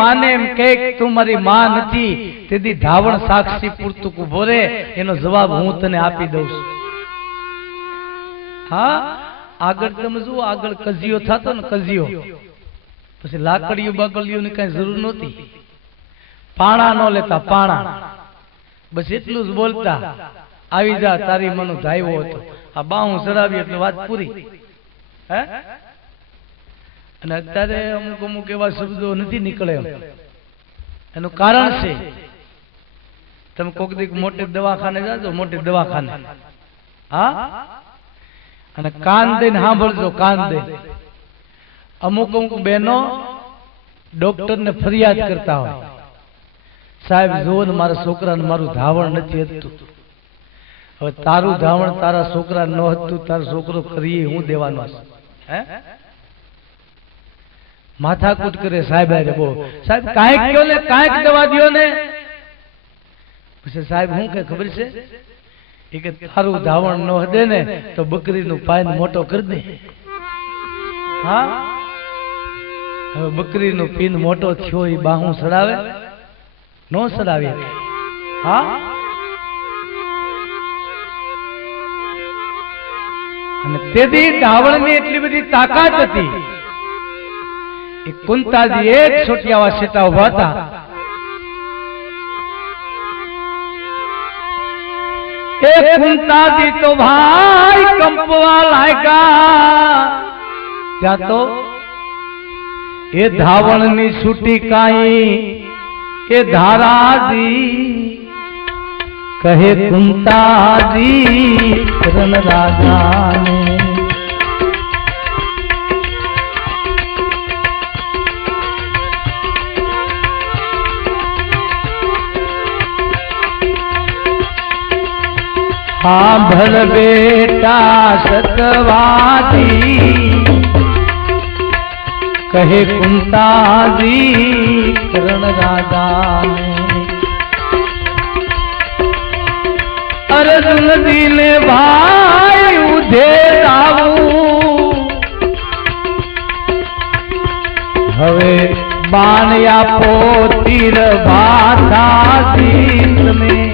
માને એમ કે તું મારી માં નથી, તેથી ધાવણ સાક્ષી પૂરતું ઊભો એનો જવાબ હું તને આપી દઉં છું. હા? આગળ તમે આગળ કજિયો થતો ને કજિયો પછી લાકડીઓ બાકડીઓ ની કઈ જરૂર નહોતી. પાણા ન લેતા પાણા. બસ એટલું જ બોલતા. આવી જા, તારી મનો ધાયવો હતો. આ બાહું ચડાવી એટલે વાત પૂરી. હે? અને અત્યારે અમુક અમુક એવા શબ્દો નથી નીકળે એનું કારણ છે, તમે કોક દીક મોટે દવાખાને જાજો, મોટે દવાખાને. હા? અને કાન દઈને સાંભળજો, કાન દઈને અમુક અમુક બહેનો ડોક્ટરને ફરિયાદ કરતા હોય. સાહેબ, જુઓ ને મારા છોકરાને મારું ધાવણ નથી હતું હવે તારું ધાવણ તારા છોકરા ન હતું તારો છોકરો કરીએ, હું દેવાનો હે? માથાકૂટ કરે. સાહેબ આજે બહુ સાહેબ કાંઈક કયો ને કાંઈક દવા દો ને. પછી સાહેબ હું કે ખબર છે? એ કે તારું ધાવણ ન હદે ને તો બકરીનું પાન મોટો કરી દે. હા? હવે બકરીનું પીન મોટો થયો એ બાહું સડાવે? ન સડાવે હા? અને તેથી ધાવણની એટલી બધી તાકાત હતી. એ કુંતાજી એક છોટિયાવા સેટા ઊભા હતા. એ કુંતાજી તો ભાઈ કંપવા લાગ્યા. ત્યાં તો એ ધાવણની છૂટી કાઈ એ ધારાજી કહે, કુંતાજી રણ રાજાને સાંભળ બેટા સતવાદી. કહે કુંતાજી, કરણ રાધા અરજુન દિલે ભાઈ ઉધે આવું હવે બાણ આપો તીર ભાથાથી તમે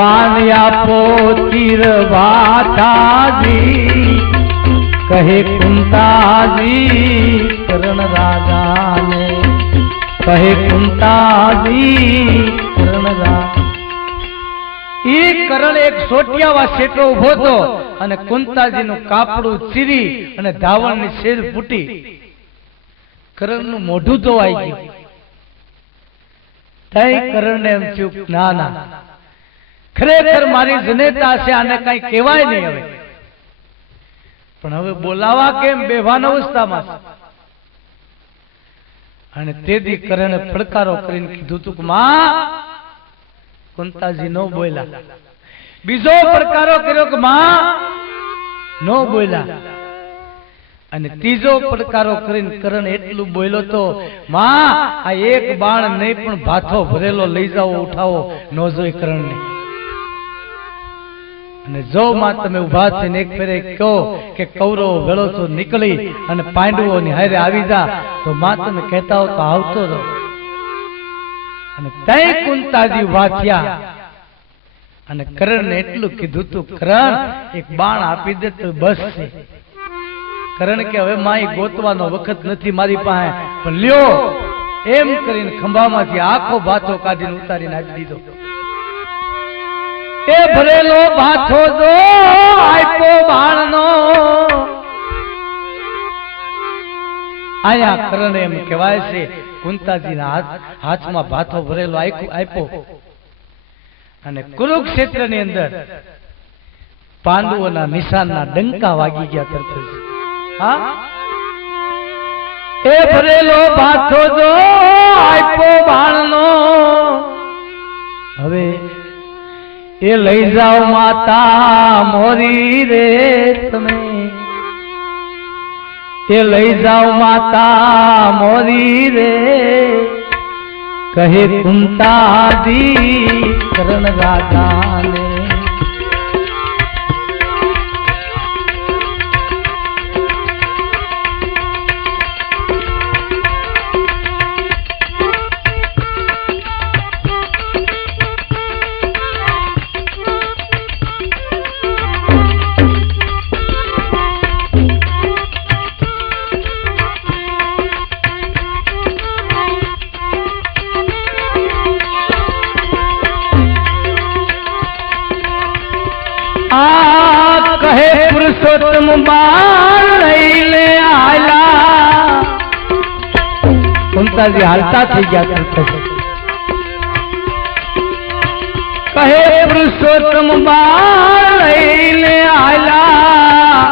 બાણ પોતીર વાતાજી કહે કુંતાજી કરણ રાજાને કહે કુંતાજી કરણ રાજા કરણ એક સોટિયાવા શેટો ઊભો હતો અને કુંતાજીનું કાપડું ચીરી અને ધાવણની શેર ફૂટી. કરણનું મોઢું ધોવાઈ ગયું. તઈ કરણ એમ ચૂક ના ના ખરેખર મારી જનેતા છે, આને કઈ કહેવાય નહીં હવે. પણ હવે બોલાવા કેમ? બેભાન અવસ્થામાં અને તેથી કરણે પડકારો કરીને કીધું તું માં, કુંતાજી નો બોલ્યા. બીજો પડકારો કર્યો કે, માં, નો બોલ્યા. અને ત્રીજો પડકારો કરીને કરણ એટલું બોલ્યો તો, માં, આ એક બાણ નહીં, પણ ભાથો ભરેલો લઈ જાઓ, ઉઠાવો, નો જોઈ કરણ ને અને જો માં તમે ઊભા થઈને એક ફેરે કહો કે કૌરવો વેળો તો નીકળી અને પાંડવો ની હારે આવી જા, તો માં તમે કહેતા હો તો આવતો રહો. અને તઈ કુંતાજી ઊભા થયા. અને કરણ ને એટલું કીધું તું, કરણ, એક બાણ આપી દે તો બસ છે. કરણ કે, હવે માય ગોતવાનો વખત નથી મારી પાસે, પણ લ્યો. એમ કરીને ખંભામાંથી આખો ભાથો કાઢીને ઉતારીને આપી દીધો. એ ભરેલો ભાથો જો આપ્યો બાણનો. આયા કરણ એમ કહેવાય છે, કુંતાજીના હાથ, હાથમાં ભાથો ભરેલો આપ્યો અને કુરુક્ષેત્રની અંદર પાંડવોના નિશાનના ડંકા વાગી ગયા તરત એ ભરેલો ભાથો જો આપ્યો ભાણનો હવે એ લઈ જાઓ માતા મોરી રે તમે એ લઈ જાઓ માતા મોરી રે કહે કુંતાજી કરણ રાજાને. છોટ મુબાર લઈ લે આલા કુંતાજી હાલતા થઈ ગયા કહે પુરુષોત્તમ બાર લઈ લે આલા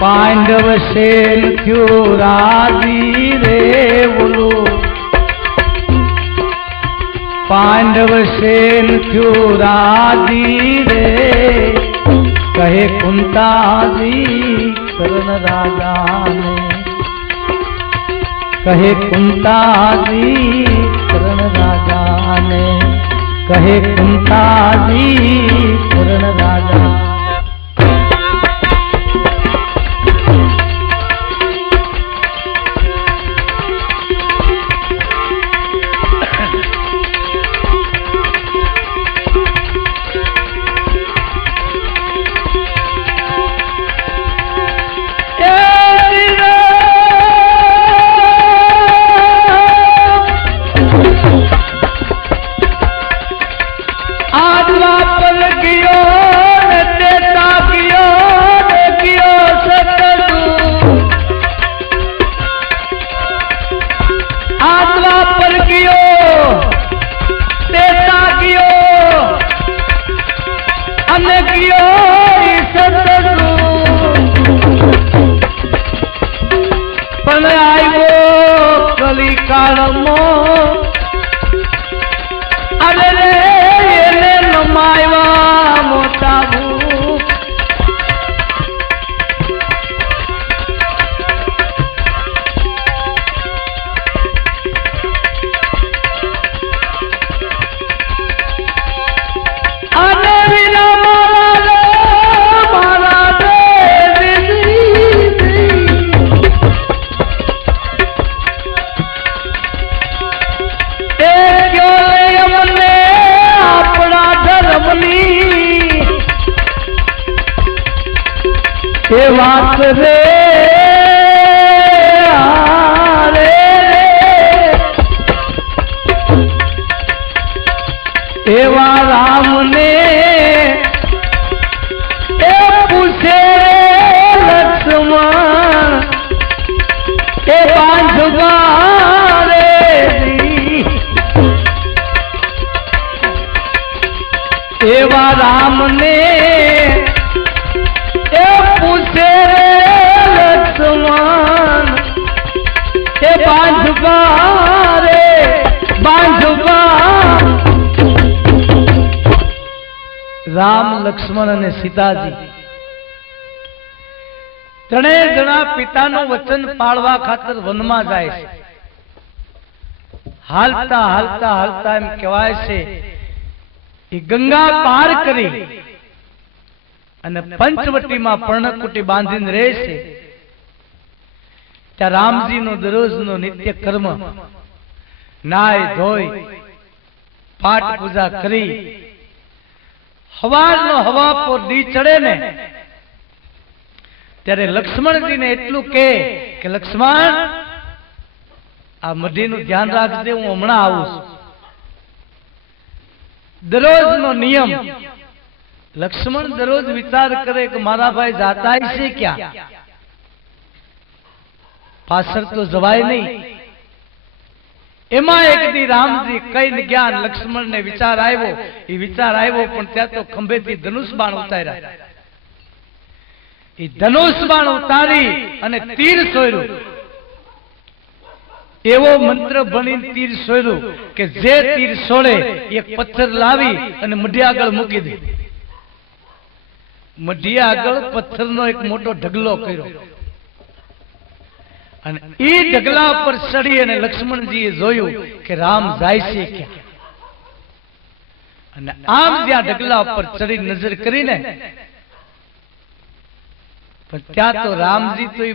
પાંડવ શેર થયો રાજી રે બોલો પાંડવ શેર થયો રાજી રે કહે કુંતાજી શરણ રાજાને કહે કુંતાજી શરણ રાજાને કહે કુંતાજી શરણ રાજા એવા રામને એ પૂછે લક્ષ્મણ એ બાંધવા. એવા રામને એ પૂછે લક્ષ્મણ એ બાંધવા રામ, લક્ષ્મણ અને સીતાજી. ત્રણેય જણા પિતાનું વચન પાળવા ખાતર વનમાં જાય છે. હાલતા હાલતા હાલતા એમ કહેવાય છે એ ગંગા પાર કરી અને પંચવટીમાં પર્ણકુટી બાંધીને રહે છે. ત્યાં રામજીનો દરરોજનો નિત્ય કર્મ, નાય, ધોઈ, પાઠ પૂજા કરી હવારનો હવા પર દી ચડે ને, ત્યારે લક્ષ્મણજીને એટલું કે કે, લક્ષ્મણ, આ મઢીનું ધ્યાન રાખજે, હું હમણાં આવું છું. દરરોજનો નિયમ, લક્ષ્મણ દરરોજ વિચાર કરે કે મારા ભાઈ જાતા છે ક્યાં? પાછળ તો જવાય નહીં. એમાં એક દી રામજી કઈ જ્ઞાન લક્ષ્મણ ને વિચાર આવ્યો. એ વિચાર આવ્યો પણ ત્યાં તો ખંભેથી ધનુષ બાણ ઉતાર્યા. એ ધનુષ બાણ ઉતારી અને તીર સોયરું. એવો મંત્ર ભણી તીર સોયરું કે જે તીર સોળે એક પથ્થર લાવી અને મઢી આગળ મૂકી દે. મઢી આગળ પથ્થરનો એક મોટો ઢગલો કર્યો. અને એ ઢગલા પર ચડી અને લક્ષ્મણજીએ જોયું કે રામ જાય છે ક્યાં? અને આમ ત્યાં ઢગલા પર ચડી નજર કરીને, પણ ત્યાં તો રામજી તો એ